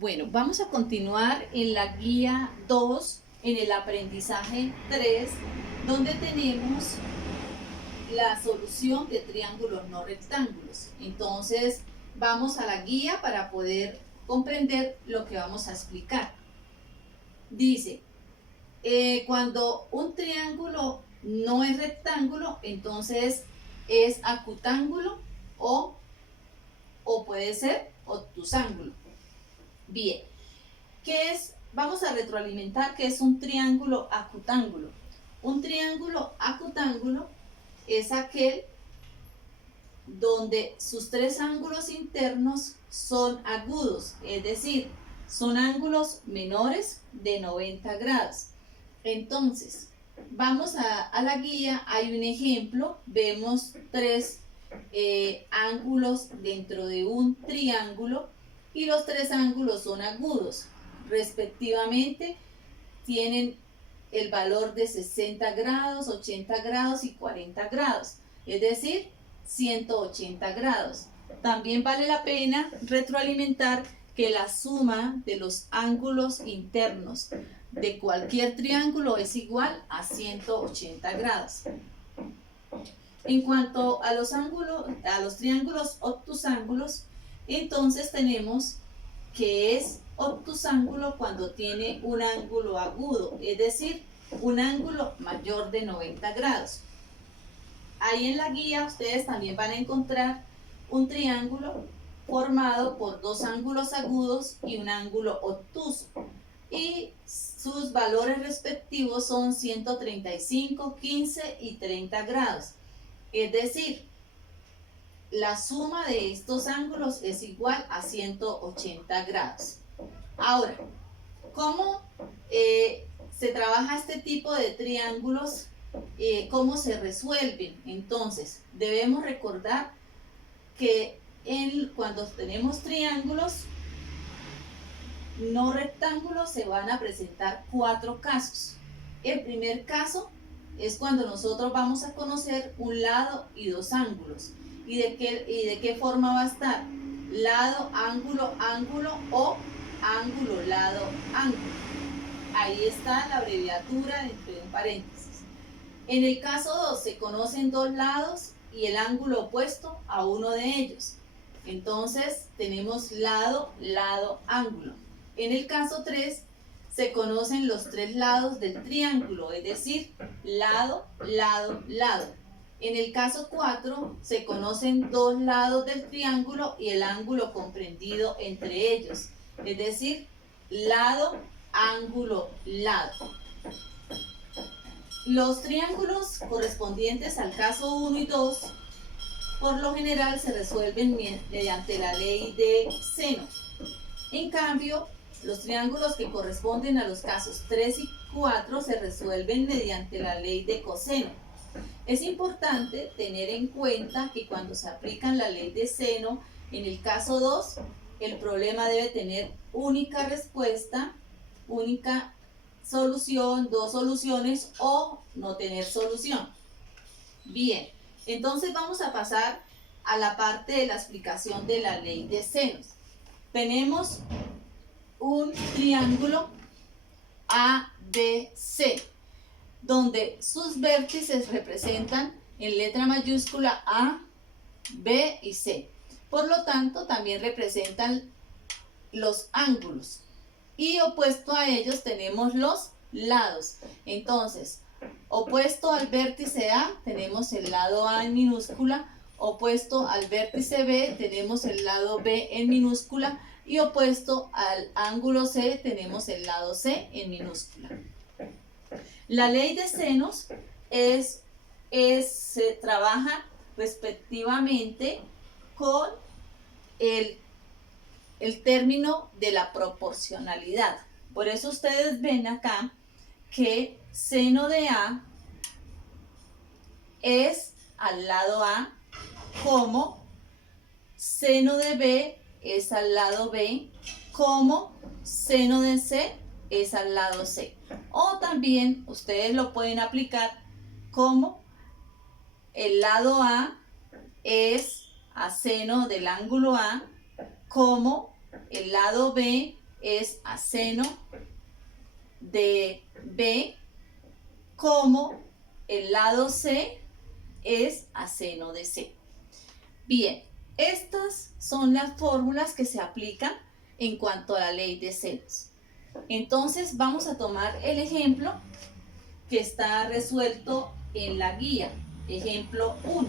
Bueno, vamos a continuar en la guía 2, en el aprendizaje 3, donde tenemos la solución de triángulos no rectángulos. Entonces, vamos a la guía para poder comprender lo que vamos a explicar. Dice, cuando un triángulo no es rectángulo, entonces es acutángulo o, puede ser obtusángulo. Bien, ¿qué es? Vamos a retroalimentar qué es un triángulo acutángulo. Un triángulo acutángulo es aquel donde sus tres ángulos internos son agudos, es decir, son ángulos menores de 90 grados. Entonces, vamos a la guía, hay un ejemplo, vemos tres ángulos dentro de un triángulo y los tres ángulos son agudos, respectivamente tienen el valor de 60 grados, 80 grados y 40 grados, es decir, 180 grados. También vale la pena retroalimentar que la suma de los ángulos internos de cualquier triángulo es igual a 180 grados. En cuanto a los ángulos, a los triángulos obtusángulos, entonces tenemos que es obtusángulo cuando tiene un ángulo agudo, es decir, un ángulo mayor de 90 grados. Ahí en la guía ustedes también van a encontrar un triángulo formado por dos ángulos agudos y un ángulo obtuso. Y sus valores respectivos son 135, 15 y 30 grados. Es decir, la suma de estos ángulos es igual a 180 grados. Ahora, ¿cómo se trabaja este tipo de triángulos? ¿Cómo se resuelven? Entonces, debemos recordar que cuando tenemos triángulos no rectángulos se van a presentar cuatro casos. El primer caso es cuando nosotros vamos a conocer un lado y dos ángulos. ¿Y de qué forma va a estar? Lado, ángulo, ángulo o ángulo, lado, ángulo. Ahí está la abreviatura entre un paréntesis. En el caso 2 se conocen dos lados y el ángulo opuesto a uno de ellos. Entonces tenemos lado, lado, ángulo. En el caso 3 se conocen los tres lados del triángulo, es decir, lado, lado, lado. En el caso 4 se conocen dos lados del triángulo y el ángulo comprendido entre ellos, es decir, lado, ángulo, lado. Los triángulos correspondientes al caso 1 y 2 por lo general se resuelven mediante la ley de seno. En cambio, los triángulos que corresponden a los casos 3 y 4 se resuelven mediante la ley de coseno. Es importante tener en cuenta que cuando se aplica la ley de seno, en el caso 2, el problema debe tener única respuesta, única solución, dos soluciones o no tener solución. Bien, entonces vamos a pasar a la parte de la explicación de la ley de senos. Tenemos un triángulo ABC, donde sus vértices representan en letra mayúscula A, B y C. Por lo tanto, también representan los ángulos. Y opuesto a ellos tenemos los lados. Entonces, opuesto al vértice A tenemos el lado A en minúscula, opuesto al vértice B tenemos el lado B en minúscula y opuesto al ángulo C tenemos el lado C en minúscula. La ley de senos se trabaja respectivamente con el término de la proporcionalidad. Por eso ustedes ven acá que seno de A es al lado A, como seno de B es al lado B, como seno de C es al lado C. O también ustedes lo pueden aplicar como el lado A es a seno del ángulo A, como el lado B es a seno de B, como el lado C es a seno de C. Bien, estas son las fórmulas que se aplican en cuanto a la ley de senos. Entonces vamos a tomar el ejemplo que está resuelto en la guía. Ejemplo 1.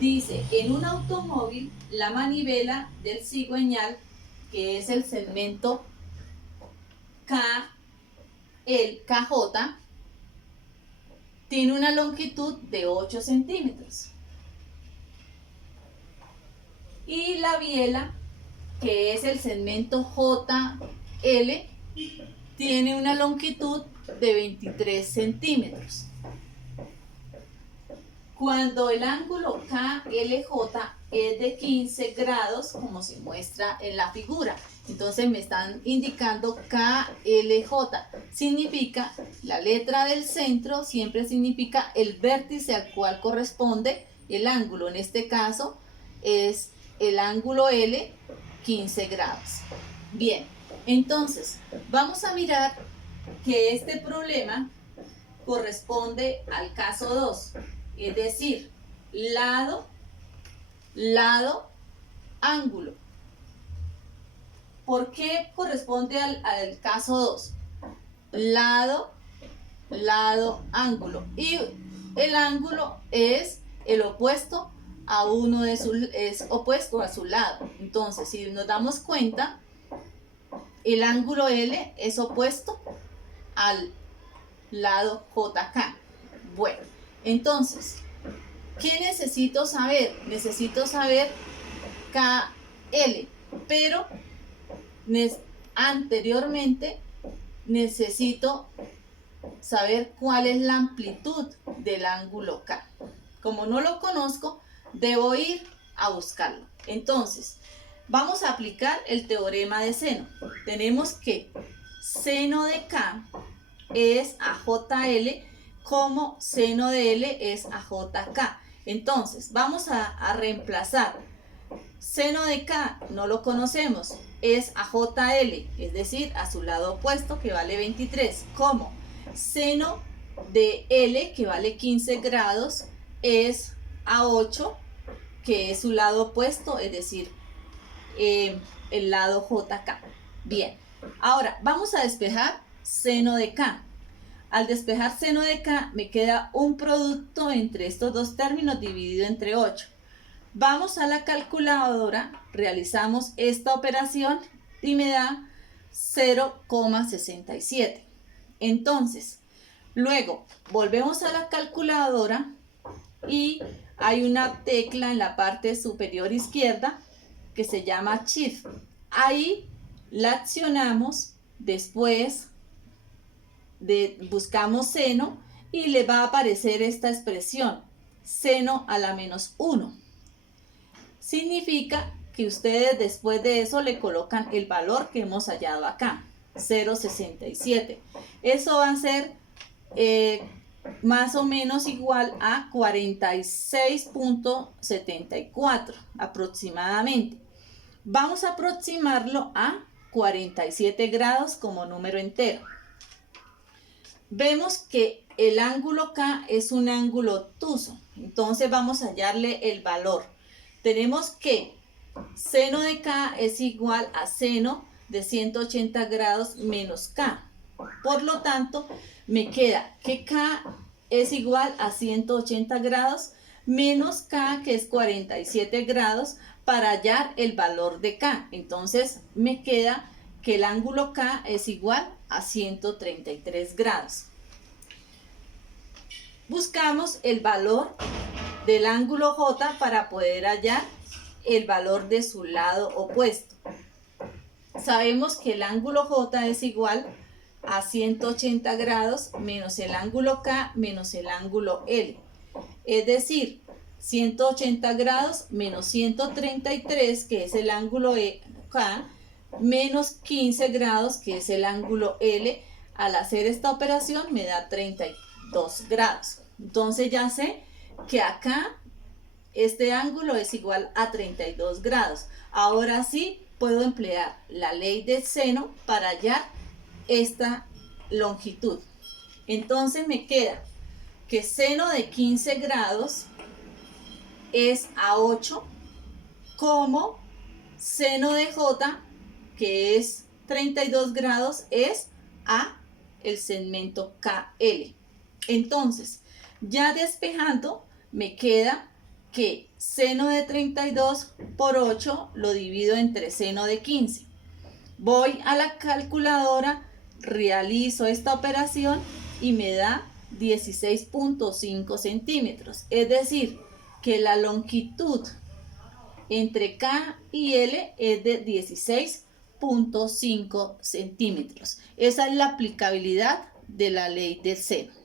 Dice, en un automóvil, la manivela del cigüeñal, que es el segmento el KJ, tiene una longitud de 8 centímetros. Y la biela, que es el segmento JL, tiene una longitud de 23 centímetros. Cuando el ángulo KLJ es de 15 grados, como se muestra en la figura, entonces me están indicando KLJ. Significa, la letra del centro siempre significa el vértice al cual corresponde el ángulo. En este caso es el ángulo L, 15 grados. Bien, entonces vamos a mirar que este problema corresponde al caso 2. Es decir, lado, ángulo. ¿Por qué corresponde al caso 2? Lado, ángulo. Y el ángulo es el opuesto a es opuesto a su lado. Entonces, si nos damos cuenta, el ángulo L es opuesto al lado JK. Bueno, entonces, ¿qué necesito saber? Necesito saber KL, pero anteriormente necesito saber cuál es la amplitud del ángulo K. Como no lo conozco, debo ir a buscarlo. Entonces, vamos a aplicar el teorema de seno. Tenemos que seno de K es a JL, como seno de L es a JK. Entonces, vamos a reemplazar. Seno de K no lo conocemos, es a JL, es decir, a su lado opuesto, que vale 23, como seno de L, que vale 15 grados, es a 8, que es su lado opuesto, es decir, el lado JK. Bien, ahora vamos a despejar seno de K. Al despejar seno de K me queda un producto entre estos dos términos dividido entre 8. Vamos a la calculadora, realizamos esta operación y me da 0,67. Entonces, luego volvemos a la calculadora y hay una tecla en la parte superior izquierda que se llama Shift. Ahí la accionamos, después buscamos seno y le va a aparecer esta expresión, seno a la menos 1. Significa que ustedes después de eso le colocan el valor que hemos hallado acá, 0,67. Eso va a ser más o menos igual a 46.74 aproximadamente. Vamos a aproximarlo a 47 grados como número entero. Vemos que el ángulo K es un ángulo obtuso, entonces vamos a hallarle el valor. Tenemos que seno de K es igual a seno de 180 grados menos K. Por lo tanto, me queda que K es igual a 180 grados menos K, que es 47 grados, para hallar el valor de K. Entonces, me queda que el ángulo K es igual a 133 grados. Buscamos el valor del ángulo J para poder hallar el valor de su lado opuesto. Sabemos que el ángulo J es igual a 180 grados menos el ángulo K menos el ángulo L. Es decir, 180 grados menos 133, que es el ángulo K, menos 15 grados, que es el ángulo L. Al hacer esta operación me da 32 grados. Entonces ya sé que acá este ángulo es igual a 32 grados. Ahora sí puedo emplear la ley del seno para hallar esta longitud. Entonces me queda que seno de 15 grados es a 8, como seno de J, que es 32 grados, es a el segmento KL. Entonces, ya despejando, me queda que seno de 32 por 8 lo divido entre seno de 15. Voy a la calculadora, realizo esta operación y me da 16.5 centímetros. Es decir, que la longitud entre K y L es de 16.5 centímetros. Esa es la aplicabilidad de la ley del seno.